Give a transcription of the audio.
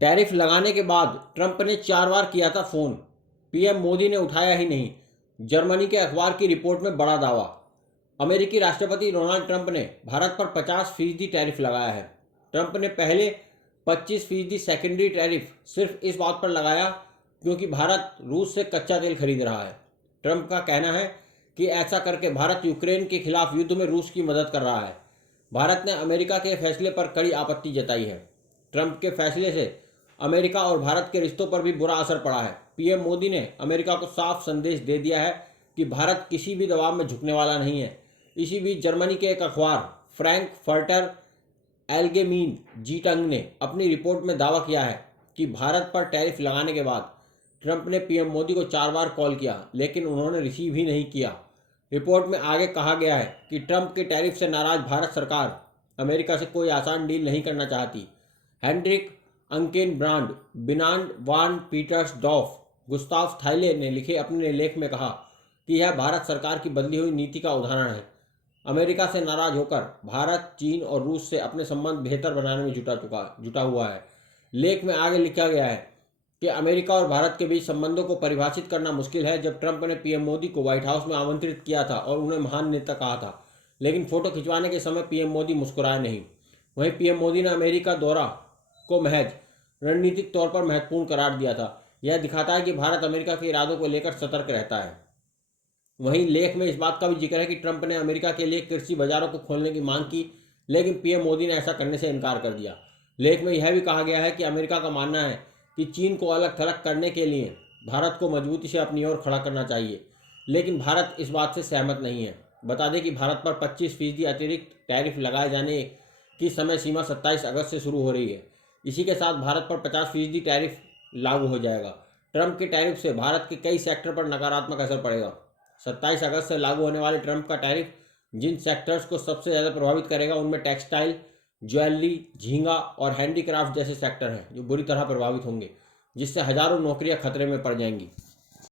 Tariff लगाने के बाद ट्रंप ने 4 बार किया था फ़ोन, पीएम मोदी ने उठाया ही नहीं। जर्मनी के अखबार की रिपोर्ट में बड़ा दावा। अमेरिकी राष्ट्रपति डोनाल्ड ट्रंप ने भारत पर 50% टैरिफ लगाया है। ट्रंप ने पहले 25% सेकेंडरी टैरिफ सिर्फ इस बात पर लगाया क्योंकि भारत रूस से कच्चा तेल खरीद रहा है। ट्रंप का कहना है कि ऐसा करके भारत यूक्रेन के खिलाफ युद्ध में रूस की मदद कर रहा है। भारत ने अमेरिका के फैसले पर कड़ी आपत्ति जताई है। ट्रंप के फैसले से अमेरिका और भारत के रिश्तों पर भी बुरा असर पड़ा है। पीएम मोदी ने अमेरिका को साफ संदेश दे दिया है कि भारत किसी भी दबाव में झुकने वाला नहीं है। इसी बीच जर्मनी के एक अखबार फ्रैंकफर्टर एल्गेमीन जीटंग ने अपनी रिपोर्ट में दावा किया है कि भारत पर टैरिफ लगाने के बाद ट्रंप ने पीएम मोदी को 4 बार कॉल किया, लेकिन उन्होंने रिसीव ही नहीं किया। रिपोर्ट में आगे कहा गया है कि ट्रंप के टैरिफ से नाराज भारत सरकार अमेरिका से कोई आसान डील नहीं करना चाहती। हेनरिक अंकेन ब्रांड, बिनांड वान पीटर्सडॉर्फ, गुस्ताव थाइले ने लिखे अपने लेख में कहा कि यह भारत सरकार की बदली हुई नीति का उदाहरण है। अमेरिका से नाराज होकर भारत चीन और रूस से अपने संबंध बेहतर बनाने में जुटा हुआ है। लेख में आगे लिखा गया है कि अमेरिका और भारत के बीच संबंधों को परिभाषित करना मुश्किल है। जब ट्रंप ने पीएम मोदी को व्हाइट हाउस में आमंत्रित किया था और उन्हें महान नेता कहा था, लेकिन फोटो खिंचवाने के समय पीएम मोदी मुस्कुराए नहीं। वहीं पीएम मोदी ने अमेरिका दौरा को महज रणनीतिक तौर पर महत्वपूर्ण करार दिया था। यह दिखाता है कि भारत अमेरिका के इरादों को लेकर सतर्क रहता है। वहीं लेख में इस बात का भी जिक्र है कि ट्रंप ने अमेरिका के लिए कृषि बाजारों को खोलने की मांग की, लेकिन पीएम मोदी ने ऐसा करने से इनकार कर दिया। लेख में यह भी कहा गया है कि अमेरिका का मानना है कि चीन को अलग थलग करने के लिए भारत को मजबूती से अपनी ओर खड़ा करना चाहिए, लेकिन भारत इस बात से सहमत नहीं है। बता दें कि भारत पर 25% अतिरिक्त टैरिफ लगाए जाने की समय सीमा 27 अगस्त से शुरू हो रही है। इसी के साथ भारत पर 50% टैरिफ लागू हो जाएगा। ट्रंप के टैरिफ से भारत के कई सेक्टर पर नकारात्मक असर पड़ेगा। 27 अगस्त से लागू होने वाले ट्रंप का टैरिफ जिन सेक्टर्स को सबसे ज़्यादा प्रभावित करेगा उनमें टेक्सटाइल, ज्वेलरी, झींगा और हैंडीक्राफ्ट जैसे सेक्टर हैं जो बुरी तरह प्रभावित होंगे, जिससे हजारों नौकरियां खतरे में पड़ जाएंगी।